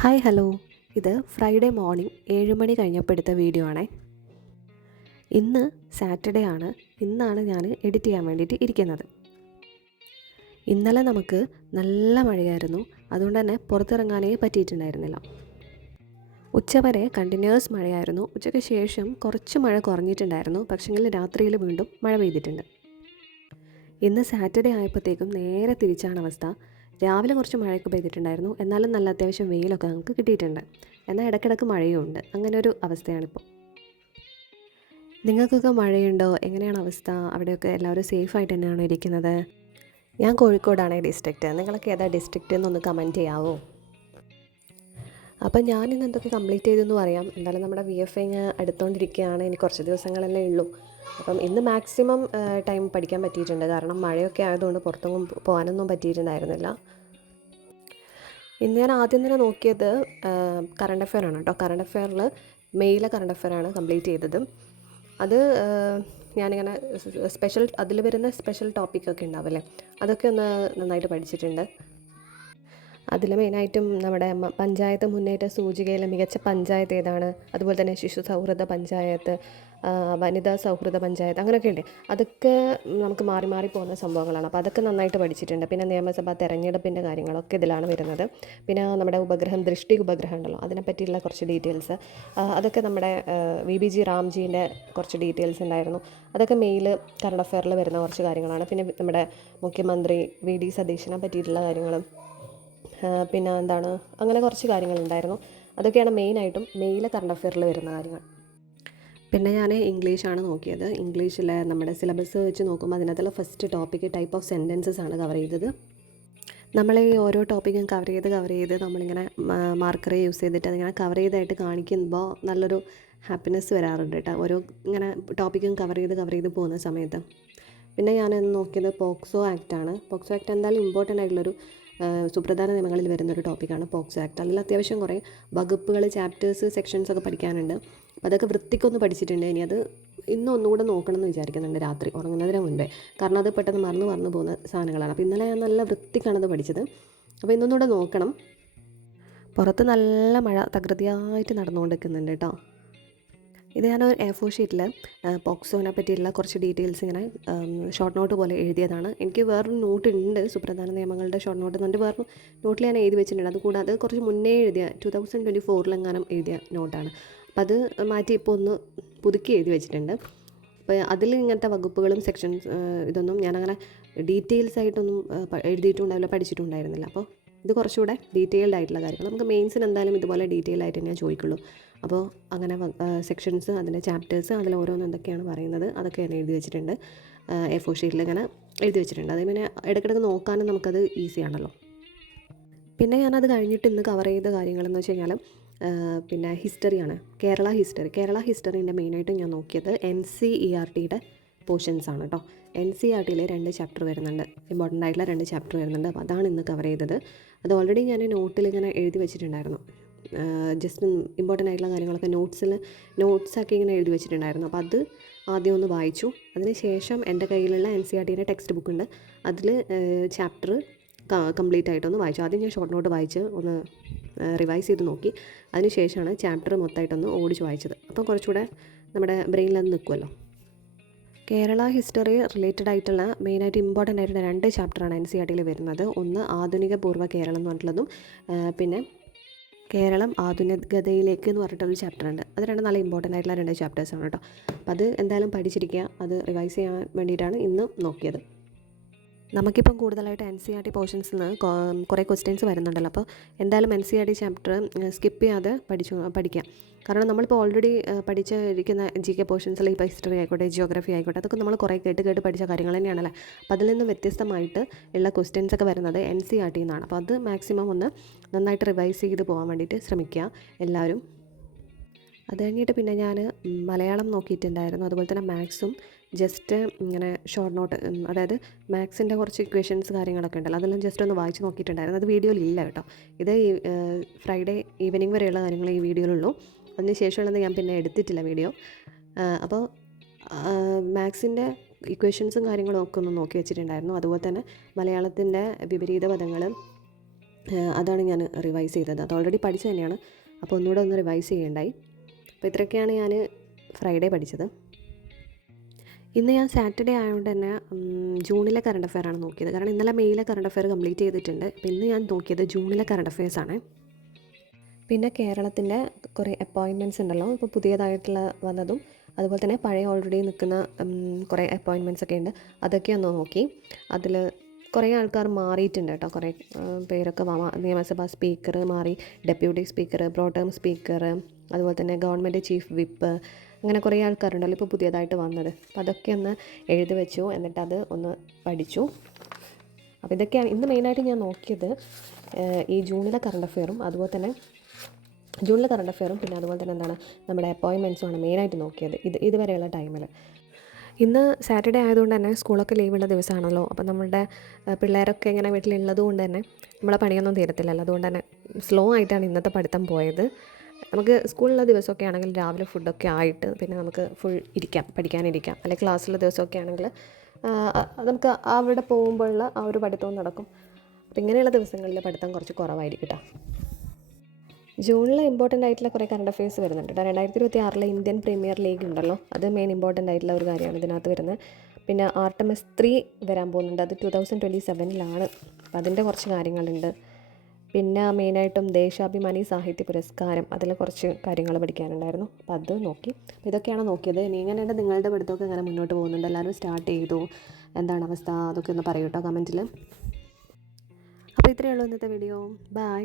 Hi hello. ഇത് Friday morning 7 മണി കഴിഞ്ഞപ്പോൾ എടുത്ത വീഡിയോ ആണേ. ഇന്ന് സാറ്റർഡേ ആണ്. ഇന്നാണ് ഞാൻ എഡിറ്റ് ചെയ്യാൻ വേണ്ടിയിട്ട് ഇരിക്കുന്നത്. ഇന്നലെ നമുക്ക് നല്ല മഴയായിരുന്നു. അതുകൊണ്ട് തന്നെ പുറത്തിറങ്ങാനേ പറ്റിയിട്ടുണ്ടായിരുന്നില്ല. ഉച്ചവരെ കണ്ടിന്യൂസ് മഴയായിരുന്നു. ഉച്ചയ്ക്ക് ശേഷം കുറച്ച് മഴ കുറഞ്ഞിട്ടുണ്ടായിരുന്നു. പക്ഷെങ്കിൽ രാത്രിയിൽ വീണ്ടും മഴ പെയ്തിട്ടുണ്ട്. ഇന്ന് സാറ്റർഡേ ആയപ്പോഴത്തേക്കും നേരെ തിരിച്ചാണ് അവസ്ഥ. രാവിലെ കുറച്ച് മഴയൊക്കെ പെയ്തിട്ടുണ്ടായിരുന്നു. എന്നാലും നല്ല അത്യാവശ്യം വെയിലൊക്കെ നമുക്ക് കിട്ടിയിട്ടുണ്ട്. എന്നാൽ ഇടയ്ക്കിടയ്ക്ക് മഴയും ഉണ്ട്. അങ്ങനെ ഒരു അവസ്ഥയാണിപ്പോൾ. നിങ്ങൾക്കൊക്കെ മഴയുണ്ടോ? എങ്ങനെയാണ് അവസ്ഥ? അവിടെയൊക്കെ എല്ലാവരും സേഫായിട്ട് തന്നെയാണോ ഇരിക്കുന്നത്? ഞാൻ കോഴിക്കോടാണ് ഡിസ്ട്രിക്റ്റ്. നിങ്ങളൊക്കെ ഏതാ ഡിസ്ട്രിക്റ്റ് എന്നൊന്ന് കമൻറ്റ് ചെയ്യാവോ? അപ്പം ഞാനിന്ന് എന്തൊക്കെ കംപ്ലീറ്റ് ചെയ്തെന്ന് പറയാം. എന്തായാലും നമ്മുടെ VFI എടുത്തുകൊണ്ടിരിക്കുകയാണ്. ഇനി കുറച്ച് ദിവസങ്ങളല്ലേ ഉള്ളൂ. അപ്പം ഇന്ന് മാക്സിമം ടൈം പഠിക്കാൻ പറ്റിയിട്ടുണ്ട്. കാരണം മഴയൊക്കെ ആയതുകൊണ്ട് പുറത്തൊന്നും പോകാനൊന്നും പറ്റിയിട്ടുണ്ടായിരുന്നില്ല. ഇന്ന് ഞാൻ ആദ്യം തന്നെ നോക്കിയത് കറണ്ട് അഫെയർ ആണ് കേട്ടോ. കറണ്ട് അഫെയറിൽ മെയിലെ കറണ്ട് അഫെയർ ആണ് കംപ്ലീറ്റ് ചെയ്തത്. അത് ഞാനിങ്ങനെ അതിൽ വരുന്ന സ്പെഷ്യൽ ടോപ്പിക്കൊക്കെ ഉണ്ടാവില്ലേ, അതൊക്കെ ഒന്ന് നന്നായിട്ട് പഠിച്ചിട്ടുണ്ട്. അതിൽ മെയിനായിട്ടും നമ്മുടെ പഞ്ചായത്ത് മുന്നേറ്റ സൂചികയിലെ മികച്ച പഞ്ചായത്ത് ഏതാണ്, അതുപോലെ തന്നെ ശിശു സൗഹൃദ പഞ്ചായത്ത്, വനിതാ സൗഹൃദ പഞ്ചായത്ത്, അങ്ങനെയൊക്കെ ഉണ്ട്. അതൊക്കെ നമുക്ക് മാറി മാറി പോകുന്ന സംഭവങ്ങളാണ്. അപ്പോൾ അതൊക്കെ നന്നായിട്ട് പഠിച്ചിട്ടുണ്ട്. പിന്നെ നിയമസഭാ തെരഞ്ഞെടുപ്പിൻ്റെ കാര്യങ്ങളൊക്കെ ഇതിലാണ് വരുന്നത്. പിന്നെ നമ്മുടെ ദൃഷ്ടി ഉപഗ്രഹം ഉണ്ടല്ലോ, അതിനെപ്പറ്റിയുള്ള കുറച്ച് ഡീറ്റെയിൽസ്, അതൊക്കെ നമ്മുടെ VBG റാംജീൻ്റെ കുറച്ച് ഡീറ്റെയിൽസ് ഉണ്ടായിരുന്നു. അതൊക്കെ മെയിൽ കറണ്ട് അഫെയറിൽ വരുന്ന കുറച്ച് കാര്യങ്ങളാണ്. പിന്നെ നമ്മുടെ മുഖ്യമന്ത്രി VD സതീശനെ പറ്റിയിട്ടുള്ള കാര്യങ്ങളും പിന്നെ എന്താണ്, അങ്ങനെ കുറച്ച് കാര്യങ്ങളുണ്ടായിരുന്നു. അതൊക്കെയാണ് മെയിനായിട്ടും മെയിലെ കറണ്ട് അഫെയറിൽ വരുന്ന കാര്യങ്ങൾ. പിന്നെ ഞാൻ ഇംഗ്ലീഷാണ് നോക്കിയത്. ഇംഗ്ലീഷിലെ നമ്മുടെ സിലബസ് വെച്ച് നോക്കുമ്പോൾ അതിനകത്തുള്ള first topic type of sentences ആണ് കവർ ചെയ്തത്. നമ്മൾ ഈ ഓരോ ടോപ്പിക്കും കവർ ചെയ്ത് നമ്മളിങ്ങനെ മാർക്കർ യൂസ് ചെയ്തിട്ട് അതിങ്ങനെ കവർ ചെയ്തായിട്ട് കാണിക്കുമ്പോൾ നല്ലൊരു ഹാപ്പിനെസ് വരാറുണ്ട് കേട്ടോ, ഓരോ ഇങ്ങനെ ടോപ്പിക്കും കവർ ചെയ്ത് പോകുന്ന സമയത്ത്. പിന്നെ ഞാൻ നോക്കിയത് പോക്സോ ആക്റ്റാണ്. പോക്സോ ആക്ട് എന്തായാലും ഇമ്പോർട്ടൻ്റ് ആയിട്ടുള്ളൊരു സുപ്രധാന നിയമങ്ങളിൽ വരുന്നൊരു ടോപ്പിക്കാണ് പോക്സോ ആക്ട്. അതിൽ അത്യാവശ്യം കുറേ വകുപ്പുകൾ, ചാപ്റ്റേഴ്സ്, സെക്ഷൻസ് ഒക്കെ പഠിക്കാനുണ്ട്. അപ്പോൾ അതൊക്കെ വൃത്തിക്കൊന്ന് പഠിച്ചിട്ടുണ്ട്. ഇനി അത് ഒന്നുകൂടെ നോക്കണം എന്ന് വിചാരിക്കുന്നുണ്ട് രാത്രി ഉറങ്ങുന്നതിന് മുൻപേ. കാരണം അത് പെട്ടെന്ന് മറന്നു പോകുന്ന സാധനങ്ങളാണ്. അപ്പോൾ ഇന്നലെ ഞാൻ നല്ല വൃത്തിക്കാണത് പഠിച്ചത്. അപ്പോൾ ഇന്നൊന്നുകൂടെ നോക്കണം. പുറത്ത് നല്ല മഴ തകൃതിയായിട്ട് നടന്നുകൊണ്ടിരിക്കുന്നുണ്ട് കേട്ടോ. ഇത് ഞാൻ A4 ഷീറ്റിൽ പോക്സോനെ പറ്റിയുള്ള കുറച്ച് ഡീറ്റെയിൽസ് ഇങ്ങനെ ഷോർട്ട് നോട്ട് പോലെ എഴുതിയതാണ്. എനിക്ക് വേറൊരു നോട്ട് ഉണ്ട്, സുപ്രധാന നിയമങ്ങളുടെ ഷോർട്ട് നോട്ട് എന്നുണ്ട്. വേറൊരു നോട്ടിൽ ഞാൻ എഴുതി വെച്ചിട്ടുണ്ട്. അതുകൂടാതെ കുറച്ച് മുന്നേ എഴുതിയ 2024 എഴുതിയ നോട്ടാണ്. അപ്പം അത് മാറ്റി ഇപ്പോൾ ഒന്ന് പുതുക്കി എഴുതി വെച്ചിട്ടുണ്ട്. അപ്പോൾ അതിൽ ഇങ്ങനത്തെ വകുപ്പുകളും സെക്ഷൻസ് ഇതൊന്നും ഞാനങ്ങനെ ഡീറ്റെയിൽസ് ആയിട്ടൊന്നും എഴുതിയിട്ടുണ്ടാവില്ല, പഠിച്ചിട്ടുണ്ടായിരുന്നില്ല. അപ്പോൾ ഇത് കുറച്ചുകൂടെ ഡീറ്റെയിൽഡ് ആയിട്ടുള്ള കാര്യങ്ങൾ നമുക്ക് മെയിൻസിന് എന്തായാലും ഇതുപോലെ ഡീറ്റെയിൽ ആയിട്ട് ഞാൻ ചോദിക്കുള്ളൂ. അപ്പോൾ അങ്ങനെ സെക്ഷൻസ്, അതിൻ്റെ ചാപ്റ്റേഴ്സ്, അതിൽ ഓരോന്ന് എന്തൊക്കെയാണ് പറയുന്നത് അതൊക്കെ ഞാൻ എഴുതി വെച്ചിട്ടുണ്ട്. A4 ഷീറ്റിൽ ഇങ്ങനെ എഴുതി വെച്ചിട്ടുണ്ട്. അത് പിന്നെ ഇടയ്ക്കിടയ്ക്ക് നോക്കാനും നമുക്കത് ഈസി ആണല്ലോ. പിന്നെ ഞാനത് കഴിഞ്ഞിട്ട് ഇന്ന് കവർ ചെയ്ത കാര്യങ്ങളെന്ന് വെച്ച് കഴിഞ്ഞാൽ പിന്നെ ഹിസ്റ്ററിയാണ്. കേരള ഹിസ്റ്ററീൻ്റെ മെയിനായിട്ട് ഞാൻ നോക്കിയത് NCERTയുടെ പോർഷൻസ് ആണ് കേട്ടോ. NCERTയിൽ 2 ചാപ്റ്റർ വരുന്നുണ്ട്, ഇമ്പോർട്ടൻ്റ് ആയിട്ടുള്ള 2 ചാപ്റ്റർ വരുന്നുണ്ട്. അപ്പോൾ അതാണ് ഇന്ന് കവർ ചെയ്തത്. അത് ഓൾറെഡി ഞാൻ നോട്ടിൽ ഇങ്ങനെ എഴുതി വെച്ചിട്ടുണ്ടായിരുന്നു. ജസ്റ്റ് ഇമ്പോർട്ടൻ്റ് ആയിട്ടുള്ള കാര്യങ്ങളൊക്കെ നോട്ട്സാക്കി ഇങ്ങനെ എഴുതി വെച്ചിട്ടുണ്ടായിരുന്നു. അപ്പോൾ അത് ആദ്യം ഒന്ന് വായിച്ചു. അതിന് ശേഷം എൻ്റെ കയ്യിലുള്ള NCERTയുടെ ടെക്സ്റ്റ് ബുക്ക് ഉണ്ട്. അതിൽ ചാപ്റ്റർ കംപ്ലീറ്റ് ആയിട്ടൊന്ന് വായിച്ചു. ആദ്യം ഞാൻ ഷോർട്ട് നോട്ട് വായിച്ച് ഒന്ന് റിവൈസ് ചെയ്ത് നോക്കി. അതിന് ശേഷമാണ് ചാപ്റ്റർ മൊത്തമായിട്ടൊന്ന് ഓടിച്ച് വായിച്ചത്. അപ്പോൾ കുറച്ചുകൂടെ നമ്മുടെ ബ്രെയിനിൽ അത് നിൽക്കുമല്ലോ. കേരള ഹിസ്റ്ററി റിലേറ്റഡ് ആയിട്ടുള്ള മെയിനായിട്ട് ഇമ്പോർട്ടൻ്റ് ആയിട്ടുള്ള 2 ചാപ്റ്ററാണ് NCERTയിൽ വരുന്നത്. ഒന്ന് ആധുനിക പൂർവ്വ കേരളം എന്ന് പറഞ്ഞിട്ടുള്ളതും പിന്നെ കേരളം ആധുനികതയിലേക്ക് എന്ന് പറഞ്ഞിട്ടൊരു ചാപ്റ്റർ ഉണ്ട്. അത് 2 നല്ല ഇമ്പോർട്ടൻ്റ് ആയിട്ടുള്ള 2 ചാപ്റ്റേഴ്സാണ് കേട്ടോ. അപ്പോൾ അത് എന്തായാലും പഠിച്ചിരിക്കുക. അത് റിവൈസ് ചെയ്യാൻ വേണ്ടിയിട്ടാണ് ഇന്ന് നോക്കിയത്. നമുക്കിപ്പം കൂടുതലായിട്ട് NCERT പോർഷൻസിൽ നിന്ന് കുറേ ക്വസ്റ്റ്യൻസ് വരുന്നുണ്ടല്ലോ. അപ്പോൾ എന്തായാലും NCERT ചാപ്റ്റർ സ്കിപ്പ് ചെയ്യാതെ പഠിക്കാം. കാരണം നമ്മളിപ്പോൾ ഓൾറെഡി പഠിച്ചിരിക്കുന്ന GK പോർഷൻസിൽ ഇപ്പോൾ ഹിസ്റ്ററി ആയിക്കോട്ടെ, ജിയോഗ്രഫി ആയിക്കോട്ടെ, അതൊക്കെ നമ്മൾ കുറേ കേട്ട് പഠിച്ച കാര്യങ്ങൾ തന്നെയാണല്ലേ. അപ്പോൾ അതിൽ നിന്ന് വ്യത്യസ്തമായിട്ട് ഉള്ള ക്വസ്റ്റ്യൻസ് ഒക്കെ വരുന്നത് NCERT നിന്നാണ്. അപ്പോൾ അത് മാക്സിമം ഒന്ന് നന്നായിട്ട് റിവൈസ് ചെയ്ത് പോകാൻ വേണ്ടിയിട്ട് ശ്രമിക്കുക എല്ലാവരും. അത് കഴിഞ്ഞിട്ട് പിന്നെ ഞാൻ മലയാളം നോക്കിയിട്ടുണ്ടായിരുന്നു. അതുപോലെ തന്നെ മാത്സും ജസ്റ്റ് ഇങ്ങനെ ഷോർട്ട് നോട്ട്, അതായത് മാത്സിൻ്റെ കുറച്ച് ഇക്വേഷൻസ് കാര്യങ്ങളൊക്കെ ഉണ്ടല്ലോ, അതെല്ലാം ജസ്റ്റ് ഒന്ന് വായിച്ച് നോക്കിയിട്ടുണ്ടായിരുന്നു. അത് വീഡിയോയിലില്ല കേട്ടോ. ഇത് ഫ്രൈഡേ ഈവനിങ് വരെയുള്ള കാര്യങ്ങൾ ഈ വീഡിയോയിലുള്ളൂ. അതിന് ശേഷമുള്ളത് ഞാൻ പിന്നെ എടുത്തിട്ടില്ല വീഡിയോ. അപ്പോൾ മാത്സിൻ്റെ ഇക്വേഷൻസും കാര്യങ്ങളും ഒക്കെ ഒന്ന് നോക്കി വെച്ചിട്ടുണ്ടായിരുന്നു. അതുപോലെ തന്നെ മലയാളത്തിൻ്റെ വിപരീത പദങ്ങൾ, അതാണ് ഞാൻ റിവൈസ് ചെയ്തത്. അത് ഓൾറെഡി പഠിച്ചു തന്നെയാണ്, അപ്പോൾ ഒന്നുകൂടെ ഒന്ന് റിവൈസ് ചെയ്യേണ്ടായി. അപ്പോൾ ഇത്രയൊക്കെയാണ് ഞാൻ ഫ്രൈഡേ പഠിച്ചത്. ഇന്ന് ഞാൻ സാറ്റർഡേ ആയതുകൊണ്ട് തന്നെ ജൂണിലെ കറണ്ട് അഫെയർ ആണ് നോക്കിയത്. കാരണം ഇന്നലെ മെയിലെ കറണ്ട് അഫെയർ കംപ്ലീറ്റ് ചെയ്തിട്ടുണ്ട്. അപ്പോൾ ഇന്ന് ഞാൻ നോക്കിയത് ജൂണിലെ കറണ്ട് അഫെയർസ് ആണ്. പിന്നെ കേരളത്തിൻ്റെ കുറേ അപ്പോയിൻമെൻറ്റ്സ് ഉണ്ടല്ലോ, ഇപ്പോൾ പുതിയതായിട്ടുള്ള വന്നതും അതുപോലെ തന്നെ പഴയ ഓൾറെഡി നിൽക്കുന്ന കുറേ അപ്പോയിൻമെൻറ്റ്സ് ഒക്കെ ഉണ്ട്. അതൊക്കെ ഒന്ന് നോക്കി. അതിൽ കുറേ ആൾക്കാർ മാറിയിട്ടുണ്ട് കേട്ടോ. കുറേ പേരൊക്കെ നിയമസഭാ സ്പീക്കർ മാറി, ഡെപ്യൂട്ടി സ്പീക്കർ, പ്രോടേം സ്പീക്കർ, അതുപോലെ തന്നെ ഗവൺമെൻറ് ചീഫ് വിപ്പ്, അങ്ങനെ കുറേ ആൾക്കാരുണ്ടല്ലോ ഇപ്പോൾ പുതിയതായിട്ട് വന്നത്. അപ്പോൾ അതൊക്കെ ഒന്ന് എഴുതി വെച്ചു, എന്നിട്ടത് ഒന്ന് പഠിച്ചു. അപ്പോൾ ഇതൊക്കെയാണ് ഇന്ന് മെയിനായിട്ട് ഞാൻ നോക്കിയത്. ഈ ജൂണിലെ കറണ്ട് അഫെയറും അതുപോലെ തന്നെ ജൂണിലെ കറണ്ട് അഫെയറും പിന്നെ അതുപോലെ തന്നെ എന്താണ് നമ്മുടെ അപ്പോയിൻമെൻറ്റ്സുമാണ് മെയിനായിട്ട് നോക്കിയത് ഇതുവരെയുള്ള ടൈമിൽ. ഇന്ന് സാറ്റർഡേ ആയതുകൊണ്ട് തന്നെ സ്കൂളൊക്കെ ലീവുള്ള ദിവസമാണല്ലോ. അപ്പോൾ നമ്മളുടെ പിള്ളേരൊക്കെ ഇങ്ങനെ വീട്ടിലുള്ളത് കൊണ്ട് തന്നെ നമ്മളെ പണിയൊന്നും തീരത്തില്ലല്ലോ. അതുകൊണ്ട് തന്നെ സ്ലോ ആയിട്ടാണ് ഇന്നത്തെ പഠിത്തം പോയത്. നമുക്ക് സ്കൂളിലുള്ള ദിവസമൊക്കെ ആണെങ്കിൽ രാവിലെ ഫുഡൊക്കെ ആയിട്ട് പിന്നെ നമുക്ക് ഫുൾ പഠിക്കാനിരിക്കാം. അല്ലെങ്കിൽ ക്ലാസ്സിലുള്ള ദിവസമൊക്കെ ആണെങ്കിൽ നമുക്ക് അവിടെ പോകുമ്പോഴുള്ള ആ ഒരു പഠിത്തവും നടക്കും. അപ്പോൾ ഇങ്ങനെയുള്ള ദിവസങ്ങളിൽ പഠിത്തം കുറച്ച് കുറവായിരിക്കും കേട്ടോ. ജൂണിൽ ഇമ്പോർട്ടൻ്റ് ആയിട്ടുള്ള കുറേ കറണ്ട് അഫെയർസ് വരുന്നുണ്ട് കേട്ടോ. 2026 ഇന്ത്യൻ പ്രീമിയർ ലീഗ് ഉണ്ടല്ലോ, അത് മെയിൻ ഇമ്പോർട്ടൻ്റ് ആയിട്ടുള്ള ഒരു കാര്യമാണ് ഇതിനകത്ത് വരുന്നത്. പിന്നെ ആർട്ടമിസ് 3 വരാൻ പോകുന്നുണ്ട്, അത് 2027 അപ്പോൾ അതിൻ്റെ കുറച്ച് കാര്യങ്ങളുണ്ട്. പിന്നെ മെയിനായിട്ടും ദേശാഭിമാനി സാഹിത്യ പുരസ്കാരം, അതിൽ കുറച്ച് കാര്യങ്ങൾ പഠിക്കാനുണ്ടായിരുന്നു. അപ്പോൾ അത് നോക്കി. അപ്പോൾ ഇതൊക്കെയാണ് നോക്കിയത്. ഇനി എങ്ങനെയുണ്ട് നിങ്ങളുടെ പഠിത്തമൊക്കെ എങ്ങനെ മുന്നോട്ട് പോകുന്നുണ്ട്? എല്ലാവരും സ്റ്റാർട്ട് ചെയ്തു? എന്താണ് അവസ്ഥ? അതൊക്കെ ഒന്ന് പറയൂ കേട്ടോ കമൻറ്റിൽ. അപ്പോൾ ഇത്രയേ ഉള്ളൂ ഇന്നത്തെ വീഡിയോ. ബൈ.